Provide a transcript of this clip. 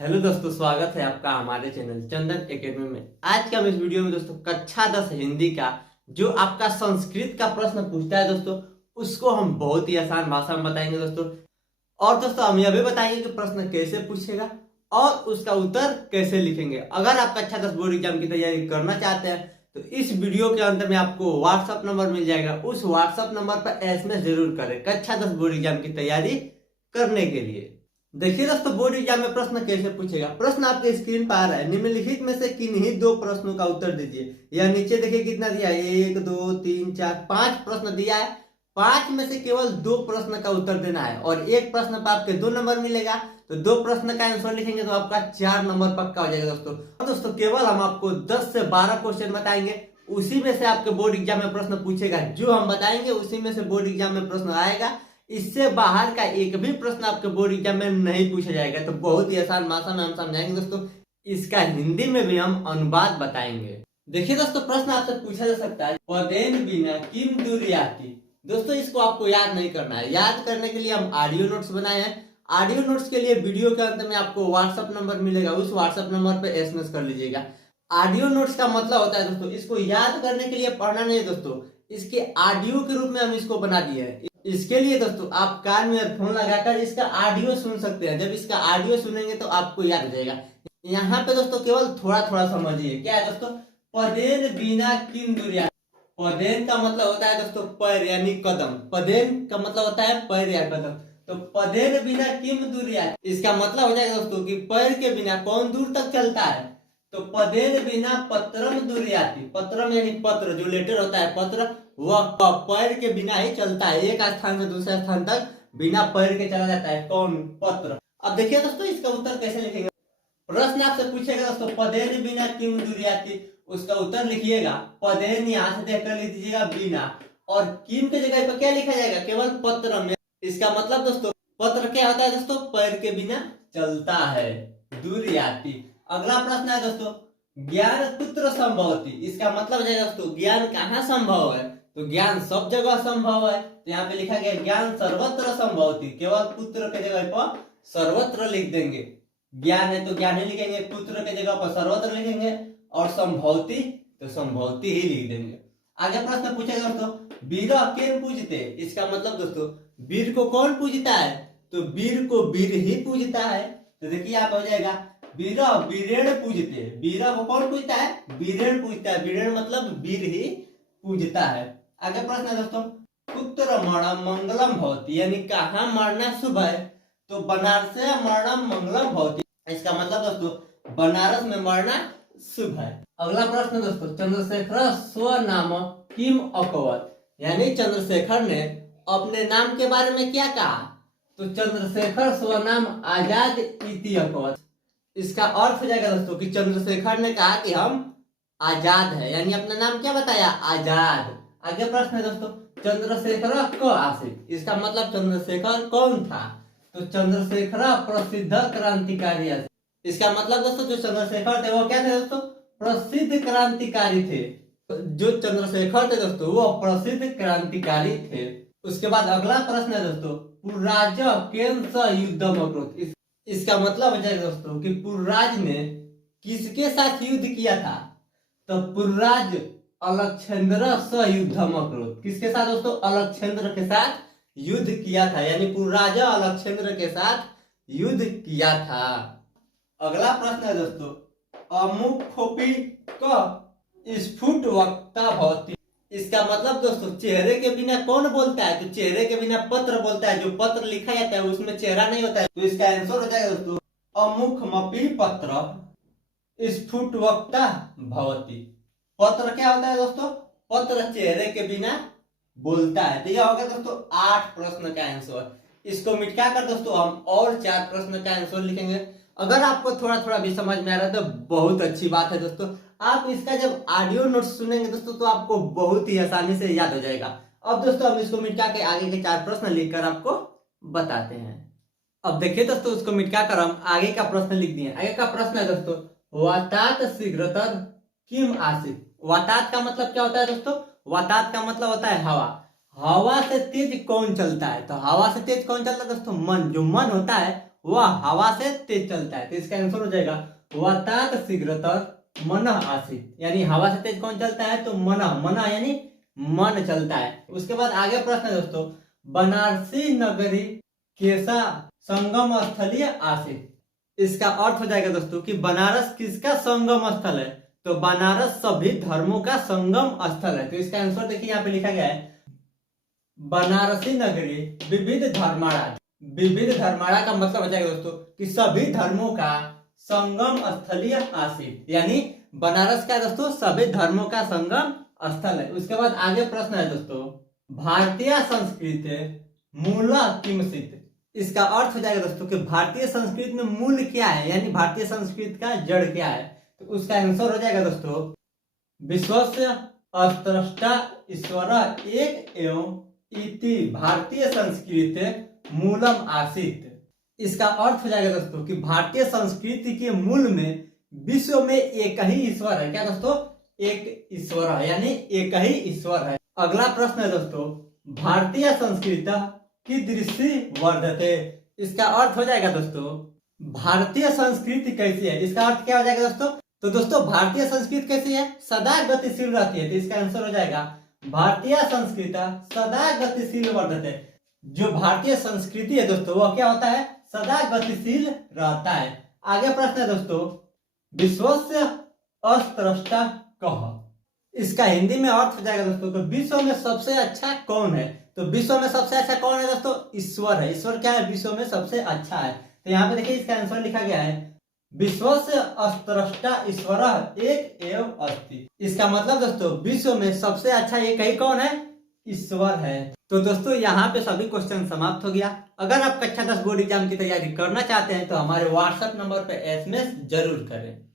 Hello दोस्तों, स्वागत है आपका हमारे चैनल चंदन एकेडमी में। आज के हम इस वीडियो में दोस्तों कक्षा 10 हिंदी का जो आपका संस्कृत का प्रश्न पूछता है दोस्तों, उसको हम बहुत ही आसान भाषा में बताएंगे दोस्तों। और दोस्तों हम यह भी बताएंगे कि प्रश्न कैसे पूछेगा और उसका उत्तर कैसे लिखेंगे। अगर आप कक्षा 10 बोर्ड एग्जाम की तैयारी करना चाहते हैं तो इस वीडियो के अंत में आपको व्हाट्सअप नंबर मिल जाएगा। उस व्हाट्सअप नंबर पर एसएमएस जरूर करें कक्षा 10 बोर्ड एग्जाम की तैयारी करने के लिए। देखिए दोस्तों, बोर्ड एग्जाम में प्रश्न कैसे पूछेगा। प्रश्न आपके स्क्रीन पर आ रहा है। निम्नलिखित में से किन्हीं दो प्रश्नों का उत्तर दीजिए। या नीचे देखिए कितना दिया है, 1 2 3 4 5 प्रश्न दिया है। 5 में से केवल 2 प्रश्न का उत्तर देना है और एक प्रश्न पर आपके 2 नंबर मिलेगा। तो 2 प्रश्न का आंसर लिखेंगे तो आपका 4 नंबर पक्का हो जाएगा दोस्तों। और दोस्तों केवल हम आपको 10 से 12 क्वेश्चन बताएंगे, उसी में से आपके बोर्ड एग्जाम में प्रश्न पूछेगा। जो हम बताएंगे उसी में से बोर्ड एग्जाम में प्रश्न आएगा। इससे बाहर का एक भी प्रश्न आपके बोर्ड एग्जाम में नहीं पूछा जाएगा। तो बहुत ही आसान भाषा में हम समझाएंगे दोस्तों। इसका हिंदी में भी हम अनुवाद बताएंगे। देखिए दोस्तों, प्रश्न आपसे पूछा जा सकता है, पदेन बिना किम दुर्याति। दोस्तों इसको आपको याद नहीं करना है। याद करने के लिए हम ऑडियो नोट्स बनाए हैं। ऑडियो नोट्स के लिए वीडियो के अंत में आपको व्हाट्सअप नंबर मिलेगा। उस व्हाट्सअप नंबर पर एसएमएस कर लीजिएगा। ऑडियो नोट्स का मतलब होता है दोस्तों, इसको याद करने के लिए पढ़ना नहीं है दोस्तों, इसके ऑडियो के रूप में हम इसको बना दिए हैं। इसके लिए दोस्तों आप कान में ईयरफोन लगाकर इसका ऑडियो सुन सकते हैं। जब इसका ऑडियो सुनेंगे तो आपको याद हो जाएगा। यहाँ पे दोस्तों केवल थोड़ा थोड़ा समझिए। क्या है दोस्तों, पदेन बिना किम दुर्या। पदेन का मतलब होता है दोस्तों पैर यानी कदम। पदेन का मतलब होता है पैर या कदम। तो पदेन बिना किम दुर्या, इसका मतलब हो जाएगा दोस्तों कि पैर के बिना कौन दूर तक चलता है। तो पदेन बिना पत्रम दुर्याति। पत्रम यानी पत्र, जो लेटर होता है पत्र, वह पैर के बिना ही चलता है। एक स्थान से दूसरे स्थान तक बिना पैर के चला जाता है। कौन? पत्र। अब देखिए दोस्तों इसका उत्तर कैसे लिखेंगे। प्रश्न आपसे पूछेगा दोस्तों, पदेन बिना किम दुर्याति, उसका उत्तर लिखिएगा। पदेन यहां से देखकर लिख दीजिएगा बिना, और किम के जगह पर क्या लिखा जाएगा, केवल पत्र में। इसका मतलब दोस्तों पत्र क्या होता है दोस्तों, पैर के बिना चलता है, दुर्याति। अगला प्रश्न है दोस्तों, ज्ञान कुत्र संभवति। इसका मतलब हो जाएगा दोस्तों ज्ञान कहाँ संभव है। तो ज्ञान सब जगह संभव है। तो यहाँ पे लिखा गया ज्ञान सर्वत्र संभवति। केवल पुत्र के जगह पर सर्वत्र लिख देंगे। ज्ञान है तो ज्ञान ही लिखेंगे, पुत्र के जगह पर सर्वत्र लिखेंगे, और संभवति तो संभवति ही लिख देंगे। आगे प्रश्न पूछेगा दोस्तों, वीर किन पूजते। इसका मतलब दोस्तों वीर को कौन पूजता है। तो वीर को वीर ही पूजता है। तो देखिए यहाँ पे हो जाएगा वीर वीरेण पूजते। वीर को कौन पूजता है, वीरेण पूजता है। वीरेण मतलब वीर ही पूजता है। आगे प्रश्न है दोस्तों, कुत्र मरणम मंगलम भवति, यानी कहाँ मरना शुभ है। तो बनारस मरणम मंगलम भवति। इसका मतलब दोस्तों बनारस में मरना शुभ है। अगला प्रश्न दोस्तों, चंद्रशेखर स्व नाम किम अकवत, यानी चंद्रशेखर ने अपने नाम के बारे में क्या कहा। तो चंद्रशेखर स्व नाम आजाद इति अकवत। इसका अर्थ हो जाएगा दोस्तों कि चंद्रशेखर ने कहा कि हम आजाद है, यानी अपना नाम क्या बताया, आजाद। आगे प्रश्न है दोस्तों, चंद्रशेखर क आसित। इसका मतलब चंद्रशेखर कौन था। तो चंद्रशेखर प्रसिद्ध क्रांतिकारी। इसका मतलब दोस्तों जो चंद्रशेखर थे वो क्या थे दोस्तों, प्रसिद्ध क्रांतिकारी थे। जो चंद्रशेखर थे दोस्तों वो प्रसिद्ध क्रांतिकारी थे। उसके बाद अगला प्रश्न है दोस्तों, पुर्राज केन स युद्धम अकरोत। इसका मतलब हो जाएगा दोस्तों कि पुर्राज ने किसके साथ युद्ध किया था। तो पुर्राज अलक्षेंद्र स युद्धम अकरोत। किसके साथ दोस्तों, अलक्षेंद्र के साथ युद्ध किया था, यानी पुर्राज अलक्षेंद्र के साथ युद्ध किया था। अगला प्रश्न है दोस्तों, अमुखोपी क स्फुट वक्ता भवति। इसका मतलब दोस्तों चेहरे के बिना कौन बोलता है। तो चेहरे के बिना पत्र बोलता है। जो पत्र लिखा जाता है उसमें चेहरा नहीं होता है। तो इसका आंसर हो जाएगा दोस्तों अमुखमपि पत्र स्फुट वक्ता भवति। पत्र क्या होता है दोस्तों, पत्र चेहरे के बिना बोलता है। तो यह होगा दोस्तों 8 प्रश्न का आंसर। इसको मिटा कर दोस्तों हम और 4 प्रश्न का आंसर लिखेंगे। अगर आपको थोड़ा थोड़ा भी समझ में आ रहा है तो बहुत अच्छी बात है दोस्तों। आप इसका जब ऑडियो नोट सुनेंगे दोस्तों तो आपको बहुत ही आसानी से याद हो जाएगा। अब दोस्तों हम इसको मिटा के आगे के 4 प्रश्न लिखकर आपको बताते हैं। अब देखिए दोस्तों उसको मिटा कर हम आगे का प्रश्न लिख दिए। आगे का प्रश्न है दोस्तों, वातात शीघ्रतर किम आसित। वातात का मतलब क्या होता है दोस्तों, वातात का मतलब होता है हवा। हवा से तेज कौन चलता है। तो हवा से तेज कौन चलता है दोस्तों, मन। जो मन होता है वह हवा से तेज चलता है। तो इसका आंसर हो जाएगा वातात शीघ्रतर मनः आसीत, यानी हवा से तेज कौन चलता है? तो मनः यानी मन चलता है। उसके बाद आगे प्रश्न है दोस्तों, बनारसी नगरी कैसा संगम स्थलीय आसीत। इसका अर्थ हो जाएगा दोस्तों कि बनारस किसका संगम स्थल है? तो बनारस सभी धर्मों का संगम स्थल है। तो इसका आंसर देखिए यहाँ पे लिखा गया है बनारसी नगरी विविध धर्माणा। विविध धर्माणा का मतलब हो जाएगा दोस्तों कि सभी धर्मों का संगम स्थलीय आसीत, यानी बनारस का दोस्तों सभी धर्मों का संगम स्थल है। उसके बाद आगे प्रश्न है दोस्तों, भारतीय संस्कृति मूल किमसित। इसका अर्थ हो जाएगा दोस्तों कि भारतीय संस्कृति में मूल क्या है, यानी भारतीय संस्कृति का जड़ क्या है। तो उसका आंसर हो जाएगा दोस्तों विश्वस्य अस्त्रष्टा ईश्वर एक एवं इति भारतीय संस्कृति मूलम आसीत। इसका अर्थ हो जाएगा दोस्तों कि भारतीय संस्कृति के मूल में विश्व में एक ही ईश्वर है। क्या दोस्तों? एक ईश्वर है, यानी एक ही ईश्वर है। अगला प्रश्न है दोस्तों, भारतीय संस्कृति की दृष्टि वर्धते। इसका अर्थ हो जाएगा दोस्तों भारतीय संस्कृति कैसी है। इसका अर्थ क्या हो जाएगा दोस्तों? तो दोस्तों भारतीय संस्कृति कैसी है? सदा गतिशील रहती है। तो इसका आंसर हो जाएगा भारतीय संस्कृति सदा गतिशील वर्धते। जो भारतीय संस्कृति है दोस्तों वह क्या होता है? सदा गतिशील रहता है। आगे प्रश्न है दोस्तों, विश्वस्य अस्त्रष्टा कह। इसका हिंदी में अर्थ हो जाएगा दोस्तों कि विश्व में सबसे अच्छा कौन है। तो विश्व में सबसे अच्छा कौन है दोस्तों? ईश्वर है। ईश्वर क्या है? विश्व में सबसे अच्छा है। तो यहाँ पे देखिए इसका आंसर लिखा गया है विश्वस्य अस्त्रष्टा ईश्वर एक एव अस्ति। इसका मतलब दोस्तों विश्व में सबसे अच्छा एक ही कौन है? ईश्वर है। तो दोस्तों यहाँ पे सभी क्वेश्चन समाप्त हो गया। अगर आप कक्षा 10 बोर्ड एग्जाम की तैयारी करना चाहते हैं तो हमारे व्हाट्सएप नंबर पे SMS जरूर करें।